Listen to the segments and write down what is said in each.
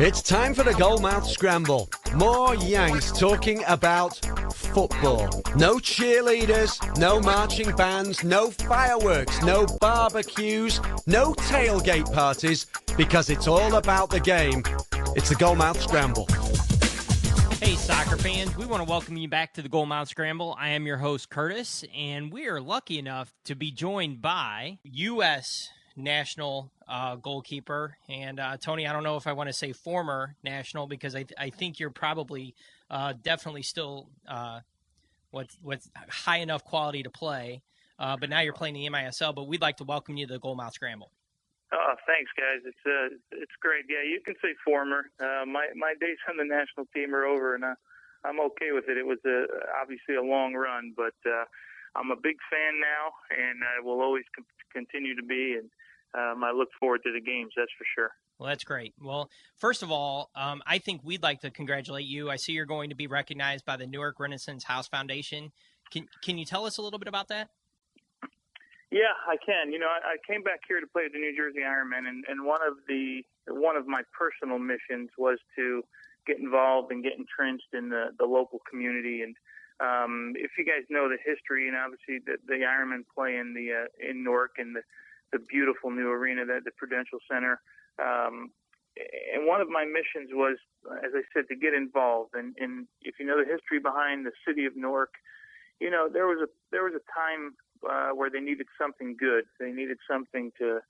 It's time for the Goalmouth Scramble. More Yanks talking about football. No cheerleaders, no marching bands, no fireworks, no barbecues, no tailgate parties, because it's all about the game. It's the Goalmouth Scramble. Hey, soccer fans, we want to welcome you back to the Goalmouth Scramble. I am your host, Curtis, and we are lucky enough to be joined by U.S. national goalkeeper. And Tony, I don't know if I want to say former national, because I think you're probably definitely still what's high enough quality to play. But now you're playing the MISL, but we'd like to welcome you to the Goalmouth Scramble. Oh, thanks, guys. It's great. Yeah, you can say former. My days on the national team are over, and I'm okay with it. It was obviously a long run, but I'm a big fan now, and I will always continue to be. And I look forward to the games, that's for sure. Well, that's great. Well, first of all, I think we'd like to congratulate you. I see you're going to be recognized by the Newark Renaissance House Foundation. Can you tell us a little bit about that? Yeah, I can. You know, I came back here to play at the New Jersey Ironmen, and one of my personal missions was to get involved and get entrenched in the local community. And if you guys know the history, and obviously the Ironmen play in Newark in the beautiful new arena, the Prudential Center. And one of my missions was, as I said, to get involved. And if you know the history behind the city of Newark, you know there was a time where they needed something good. They needed something to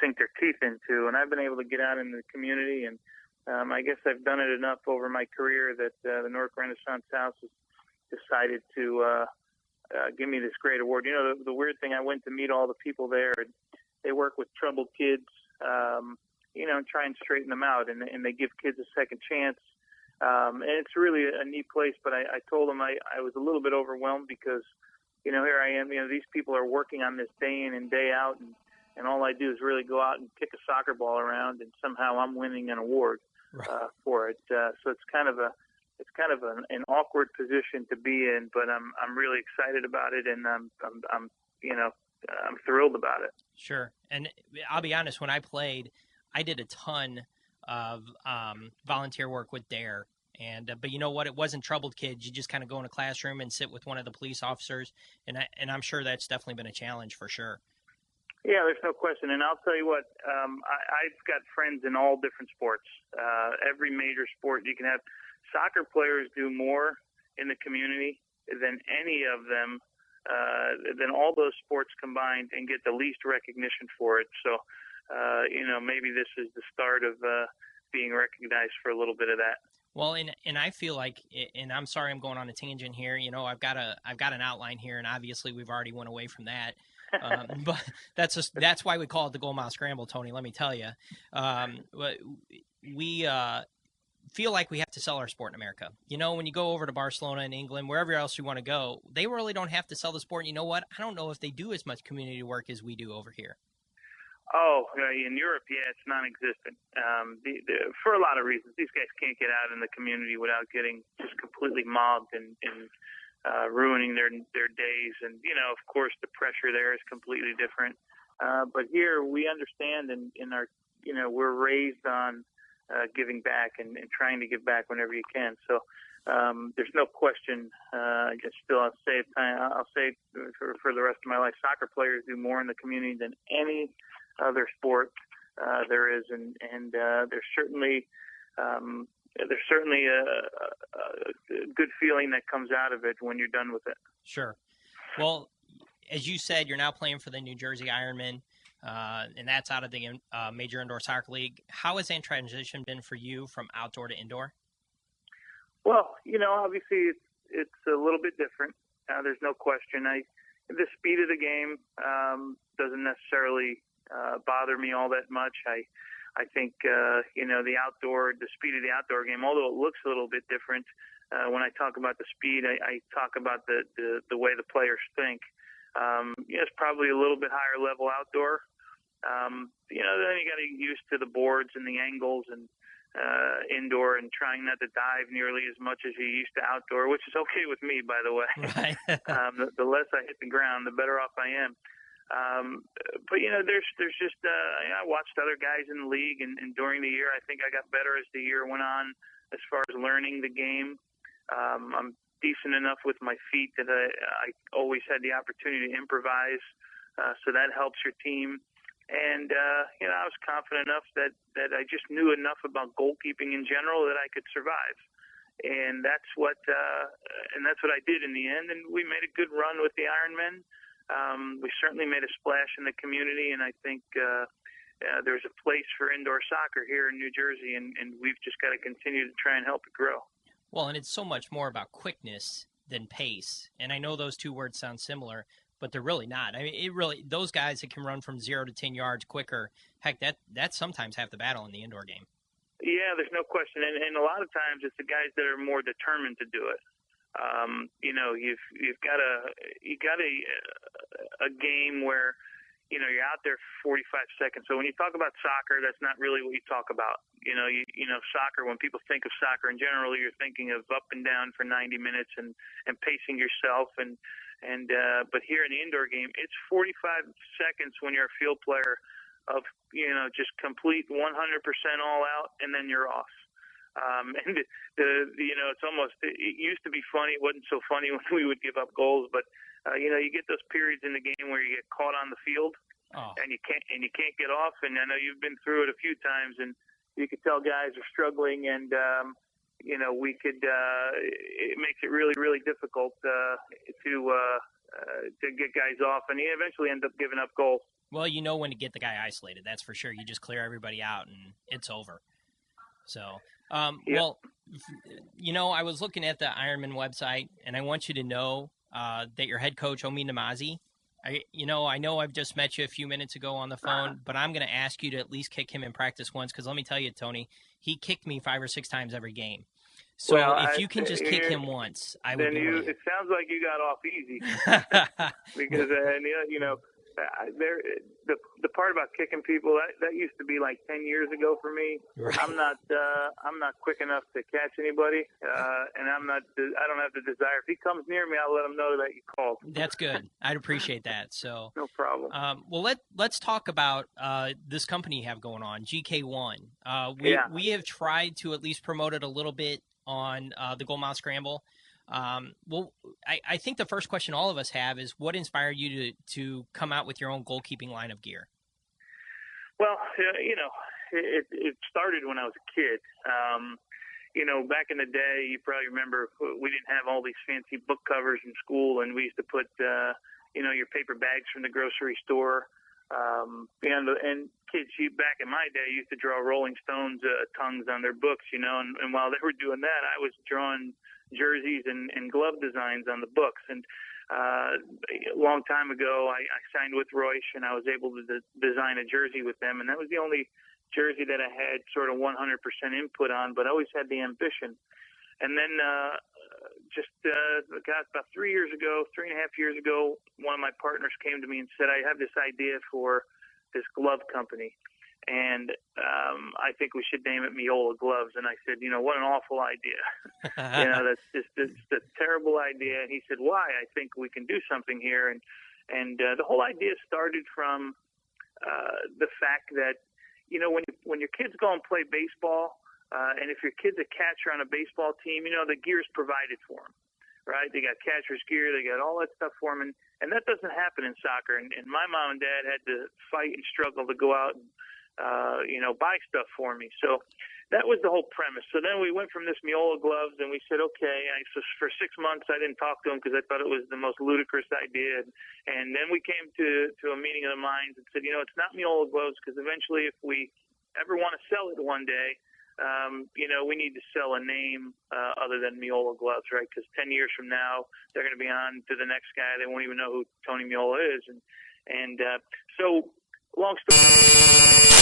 sink their teeth into. And I've been able to get out in the community, and I guess I've done it enough over my career that the Newark Renaissance House has decided to give me this great award. You know, the weird thing, I went to meet all the people there, and they work with troubled kids, you know, and try and straighten them out, and they give kids a second chance. And it's really a neat place, but I told them I was a little bit overwhelmed because, you know, here I am, you know, these people are working on this day in and day out, and all I do is really go out and kick a soccer ball around, and somehow I'm winning an award for it. So it's kind of an awkward position to be in, but I'm really excited about it, and I'm thrilled about it. Sure. And I'll be honest, when I played, I did a ton of volunteer work with DARE. But you know what? It wasn't troubled kids. You just kind of go in a classroom and sit with one of the police officers, and I'm sure that's definitely been a challenge for sure. Yeah, there's no question. And I'll tell you what, I've got friends in all different sports. Every major sport you can have. Soccer players do more in the community than any of them, than all those sports combined, and get the least recognition for it. So, you know, maybe this is the start of being recognized for a little bit of that. Well, and I feel like, and I'm sorry I'm going on a tangent here. You know, I've got an outline here, and obviously we've already went away from that. But that's why we call it the Goalmouth Scramble, Tony. Let me tell you, we feel like we have to sell our sport in America. You know, when you go over to Barcelona and England, wherever else you want to go, they really don't have to sell the sport. And you know what? I don't know if they do as much community work as we do over here. Oh, in Europe, yeah, it's non-existent. For a lot of reasons. These guys can't get out in the community without getting just completely mobbed and ruining their days. And, you know, of course, the pressure there is completely different. But here we understand, and we're raised on giving back and trying to give back whenever you can. So there's no question. I'll say for the rest of my life, soccer players do more in the community than any other sport there is, and there's certainly a good feeling that comes out of it when you're done with it. Sure. Well, as you said, you're now playing for the New Jersey Ironmen, and that's out of the Major Indoor Soccer League. How has that transition been for you from outdoor to indoor? Well, you know, obviously it's a little bit different. There's no question. The speed of the game doesn't necessarily bother me all that much. I think the speed of the outdoor game, although it looks a little bit different, when I talk about the speed, I talk about the way the players think. It's probably a little bit higher level outdoor. Then you got to get used to the boards and the angles, and indoor, and trying not to dive nearly as much as you used to outdoor, which is okay with me, by the way. Right. The less I hit the ground, the better off I am. But there's just I watched other guys in the league, and during the year, I think I got better as the year went on as far as learning the game. I'm decent enough with my feet that I always had the opportunity to improvise, so that helps your team. And I was confident enough that I just knew enough about goalkeeping in general that I could survive. And that's what I did in the end. And we made a good run with the Ironmen. We certainly made a splash in the community, and I think there's a place for indoor soccer here in New Jersey, and we've just got to continue to try and help it grow. Well, and it's so much more about quickness than pace. And I know those two words sound similar, but they're really not. I mean, those guys that can run from 0 to 10 yards quicker, heck, that's sometimes half the battle in the indoor game. Yeah, there's no question. And a lot of times it's the guys that are more determined to do it. You've got a game where, you're out there for 45 seconds. So when you talk about soccer, that's not really what you talk about. Soccer, when people think of soccer in general, you're thinking of up and down for 90 minutes and pacing yourself. But here in the indoor game, it's 45 seconds when you're a field player of, just complete 100% all out, and then you're off. It's almost, it used to be funny. It wasn't so funny when we would give up goals, but you get those periods in the game where you get caught on the field and you can't get off. And I know you've been through it a few times, and you could tell guys are struggling, and it makes it really, really difficult to get guys off, and you eventually end up giving up goals. Well, when to get the guy isolated, that's for sure. You just clear everybody out, and it's over. So, Well, I was looking at the Ironman website, and I want you to know that your head coach, Omi Namazi, I know I've just met you a few minutes ago on the phone, but I'm going to ask you to at least kick him in practice once, because let me tell you, Tony, he kicked me 5 or 6 times every game. So if you can just kick him once, I would. It sounds like you got off easy because the part about kicking people that used to be like 10 years ago for me. Right. I'm not quick enough to catch anybody, and I don't have the desire. If he comes near me, I'll let him know that you called. That's good. I'd appreciate that. So no problem. Well, let's talk about this company you have going on, GK1. We have tried to at least promote it a little bit on the Goalmouth Scramble. I think the first question all of us have is, what inspired you to come out with your own goalkeeping line of gear? Well, it started when I was a kid. Back in the day, you probably remember we didn't have all these fancy book covers in school, and we used to put, your paper bags from the grocery store. And kids, back in my day, used to draw Rolling Stones tongues on their books, and while they were doing that, I was drawing jerseys and glove designs on the books. And a long time ago, I signed with Royce, and I was able to design a jersey with them, and that was the only jersey that I had sort of 100% input on, but I always had the ambition. And then about 3 years ago, 3.5 years ago, one of my partners came to me and said, I have this idea for this glove company, and I think we should name it Meola Gloves. And I said, what an awful idea. That's just a terrible idea. And he said, why? I think we can do something here. And the whole idea started from the fact that, when your kids go and play baseball, and if your kid's a catcher on a baseball team, the gear's provided for them, right? They got catcher's gear, they got all that stuff for them, and that doesn't happen in soccer. And my mom and dad had to fight and struggle to go out and, buy stuff for me. So that was the whole premise. So then we went from this Meola Gloves, and we said, okay. So for 6 months, I didn't talk to him because I thought it was the most ludicrous idea. And then we came to a meeting of the minds and said, it's not Meola Gloves, because eventually if we ever want to sell it one day, we need to sell a name other than Meola Gloves, right? Because 10 years from now, they're going to be on to the next guy. They won't even know who Tony Meola is. And so long story.